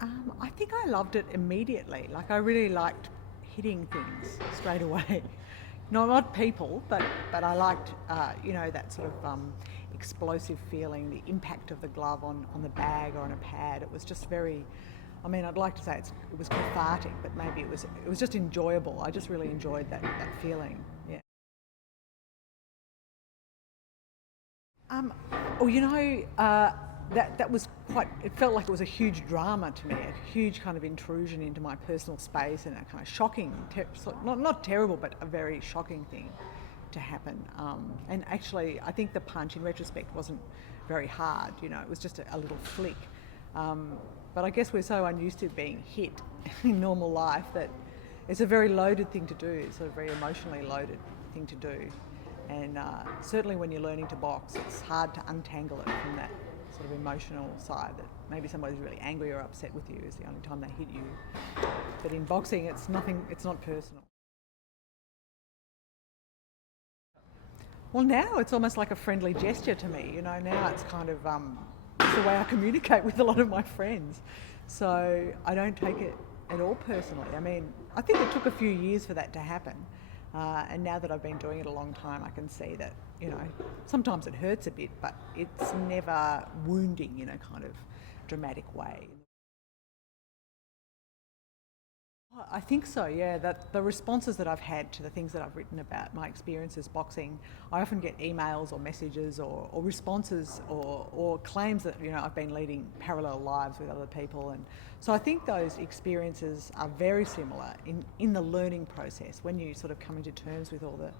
I think I loved it immediately. Like I really liked hitting things straight away. Not people, but I liked that sort of explosive feeling, the impact of the glove on the bag or on a pad. It was just very. I mean, I'd like to say it was cathartic, but maybe it was just enjoyable. I just really enjoyed that feeling. Yeah. Um, well, that was quite. It felt like it was a huge drama to me, a huge kind of intrusion into my personal space, and a kind of shocking, not terrible, but a very shocking thing to happen. And actually, I think the punch, in retrospect, wasn't very hard. It was just a little flick. But I guess we're so unused to being hit in normal life that it's a very loaded thing to do. It's a very emotionally loaded thing to do. And certainly when you're learning to box, it's hard to untangle it from that sort of emotional side that maybe somebody's really angry or upset with you is the only time they hit you. But in boxing, it's not personal. Well, now it's almost like a friendly gesture to me. Now it's kind of it's the way I communicate with a lot of my friends. So I don't take it at all personally. I mean, I think it took a few years for that to happen. And now that I've been doing it a long time, I can see that, sometimes it hurts a bit, but it's never wounding in a kind of dramatic way. I think so, yeah. That the responses that I've had to the things that I've written about my experiences boxing, I often get emails or messages or responses or claims that I've been leading parallel lives with other people, and so I think those experiences are very similar in the learning process when you sort of come into terms with all the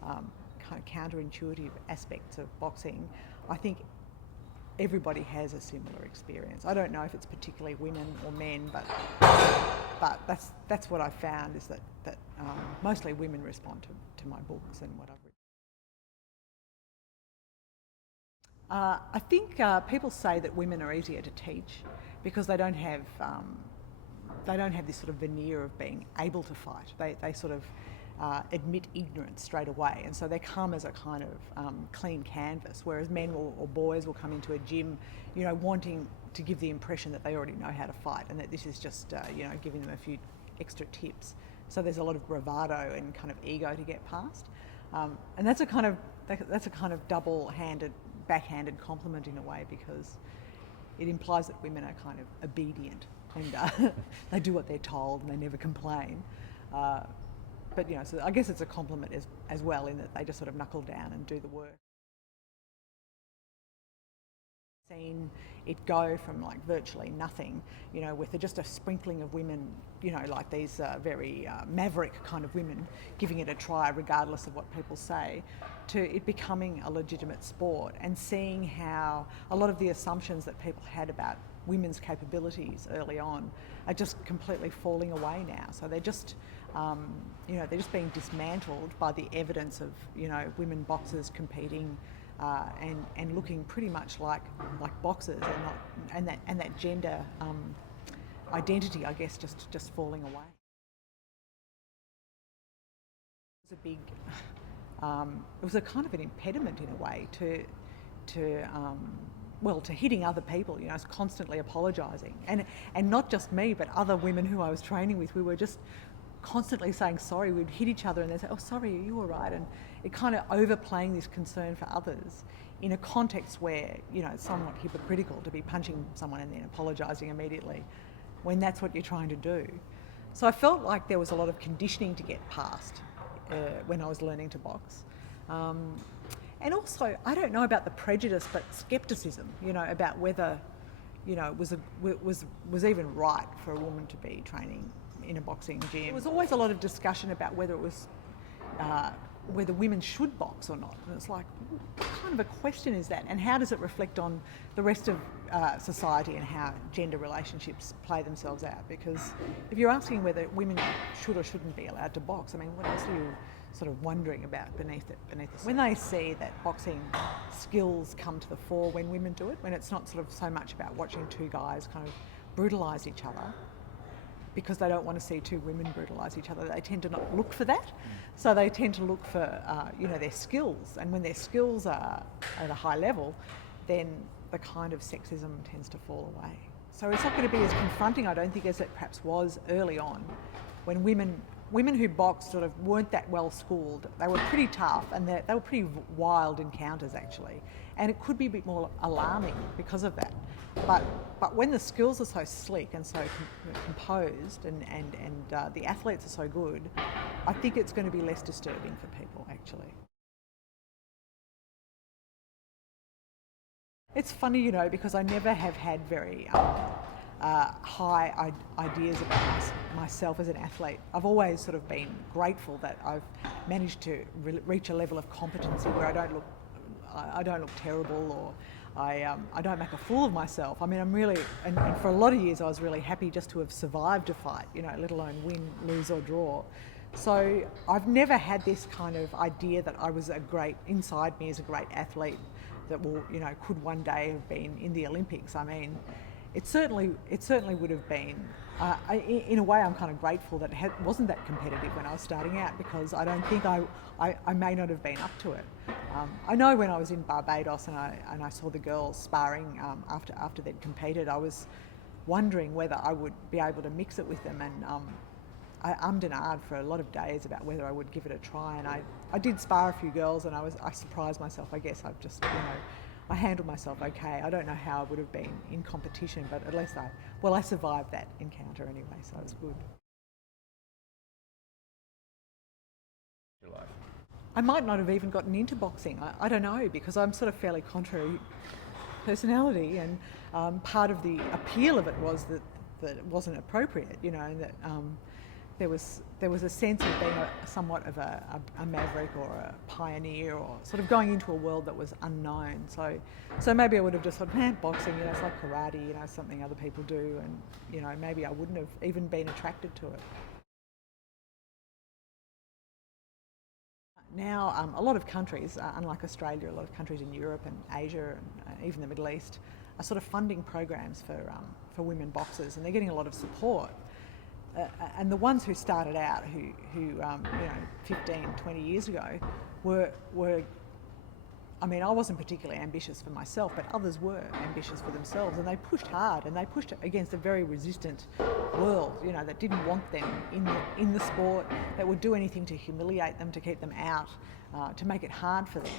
kind of counterintuitive aspects of boxing. I think everybody has a similar experience. I don't know if it's particularly women or men, but that's what I've found is that mostly women respond to my books and what I've written. I think people say that women are easier to teach because they don't have this sort of veneer of being able to fight. They sort of admit ignorance straight away, and so they come as a kind of clean canvas. Whereas men or boys will come into a gym, wanting to give the impression that they already know how to fight, and that this is just giving them a few extra tips. So there's a lot of bravado and kind of ego to get past, and that's a kind of double-handed, backhanded compliment in a way because it implies that women are kind of obedient and they do what they're told and they never complain. But so I guess it's a compliment as well in that they just sort of knuckle down and do the work. Seen it go from like virtually nothing, with just a sprinkling of women, like these very maverick kind of women giving it a try regardless of what people say, to it becoming a legitimate sport and seeing how a lot of the assumptions that people had about women's capabilities early on are just completely falling away now. So they're just, they're just being dismantled by the evidence of, women boxers competing and looking pretty much like boxers, and that gender identity, I guess, just falling away. It was a big, it was a kind of an impediment in a way to hitting other people. I was constantly apologising, and not just me, but other women who I was training with. We were just constantly saying sorry. We'd hit each other and they'd say, "Oh, sorry, are you all right?" And it kind of overplaying this concern for others in a context where it's somewhat hypocritical to be punching someone and then apologising immediately when that's what you're trying to do. So I felt like there was a lot of conditioning to get past when I was learning to box. And also, I don't know about the prejudice, but scepticism, about whether, it was even right for a woman to be training in a boxing gym. There was always a lot of discussion about whether it was, whether women should box or not. And it's like, what kind of a question is that? And how does it reflect on the rest of society and how gender relationships play themselves out? Because if you're asking whether women should or shouldn't be allowed to box, I mean, what else are you sort of wondering about beneath it? When they see that boxing skills come to the fore when women do it, when it's not sort of so much about watching two guys kind of brutalise each other, because they don't want to see two women brutalise each other, they tend to not look for that. So they tend to look for, their skills. And when their skills are at a high level, then the kind of sexism tends to fall away. So it's not going to be as confronting, I don't think, as it perhaps was early on, when women who boxed sort of weren't that well schooled. They were pretty tough, and they were pretty wild encounters actually, and it could be a bit more alarming because of that. But when the skills are so slick and so composed, and the athletes are so good, I think it's going to be less disturbing for people actually. It's funny, because I never have had very high ideas about myself as an athlete. I've always sort of been grateful that I've managed to reach a level of competency where I don't look terrible, or I don't make a fool of myself. I mean, I'm really, and for a lot of years I was really happy just to have survived a fight, let alone win, lose or draw. So I've never had this kind of idea that I was inside me as a great athlete that could one day have been in the Olympics. I mean, it certainly would have been. In a way, I'm kind of grateful that it wasn't that competitive when I was starting out, because I don't think I may not have been up to it. I know when I was in Barbados and I saw the girls sparring after they'd competed, I was wondering whether I would be able to mix it with them, and I ummed and ahed for a lot of days about whether I would give it a try, and I did spar a few girls, and I surprised myself. I guess I've just, I handled myself okay. I don't know how I would have been in competition, but at least I survived that encounter anyway, so it was good. Your life. I might not have even gotten into boxing. I don't know, because I'm sort of fairly contrary personality, and part of the appeal of it was that it wasn't appropriate, and that there was a sense of being somewhat of a maverick or a pioneer, or sort of going into a world that was unknown. So maybe I would have just thought, boxing, it's like karate, something other people do, and maybe I wouldn't have even been attracted to it. Now, a lot of countries, unlike Australia, a lot of countries in Europe and Asia and even the Middle East are sort of funding programs for women boxers, and they're getting a lot of support. And the ones who started out, who 15, 20 years ago, were I mean, I wasn't particularly ambitious for myself, but others were ambitious for themselves, and they pushed hard, and they pushed against a very resistant world, that didn't want them in the sport, that would do anything to humiliate them, to keep them out, to make it hard for them.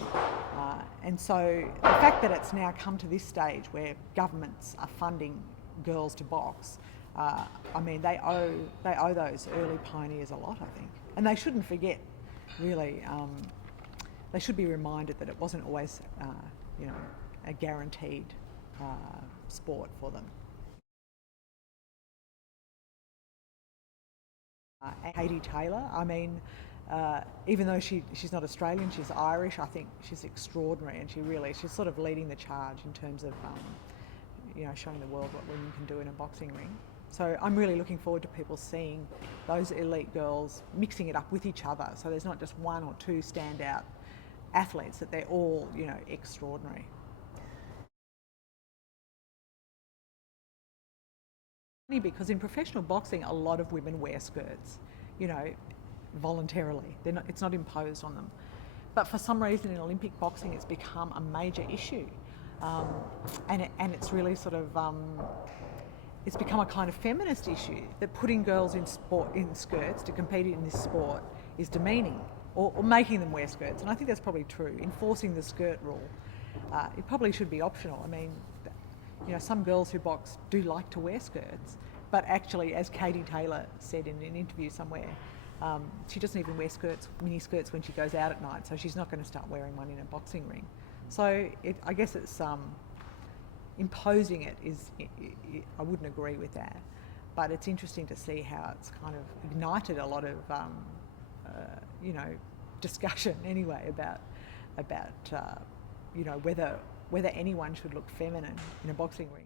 And so the fact that it's now come to this stage where governments are funding girls to box, I mean, they owe those early pioneers a lot, I think, and they shouldn't forget, really. They should be reminded that it wasn't always, a guaranteed sport for them. Katie Taylor, I mean, even though she's not Australian, she's Irish, I think she's extraordinary, and she's sort of leading the charge in terms of, showing the world what women can do in a boxing ring. So I'm really looking forward to people seeing those elite girls mixing it up with each other, so there's not just one or two standout athletes, that they're all, extraordinary. Because in professional boxing, a lot of women wear skirts, voluntarily. It's not imposed on them. But for some reason in Olympic boxing, it's become a major issue, and it's really sort of it's become a kind of feminist issue, that putting girls in skirts to compete in this sport is demeaning, or making them wear skirts. And I think that's probably true. Enforcing the skirt rule, it probably should be optional. I mean, some girls who box do like to wear skirts, but actually, as Katie Taylor said in an interview somewhere, she doesn't even wear mini skirts when she goes out at night, so she's not going to start wearing one in a boxing ring. So I guess it's imposing it is, I wouldn't agree with that, but it's interesting to see how it's kind of ignited a lot of discussion anyway about whether anyone should look feminine in a boxing ring.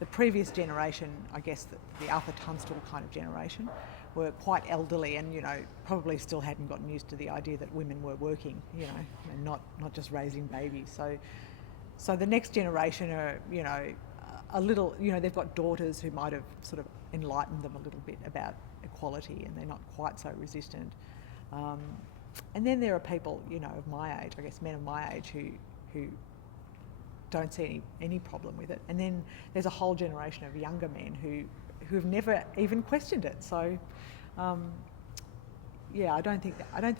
The previous generation, I guess the Arthur Tunstall kind of generation, were quite elderly, and probably still hadn't gotten used to the idea that women were working, and not just raising babies. So the next generation are, a little, they've got daughters who might have sort of enlightened them a little bit about equality, and they're not quite so resistant. And then there are people, of my age, I guess men of my age, who don't see any problem with it. And then there's a whole generation of younger men who have never even questioned it. So, yeah, I don't think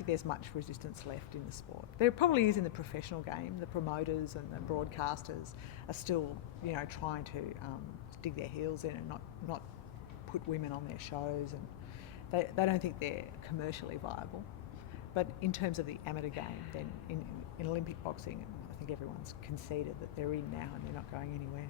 there's much resistance left in the sport. There probably is in the professional game. The promoters and the broadcasters are still, trying to dig their heels in and not put women on their shows, and they don't think they're commercially viable. But in terms of the amateur game, then in Olympic boxing, I think everyone's conceded that they're in now and they're not going anywhere.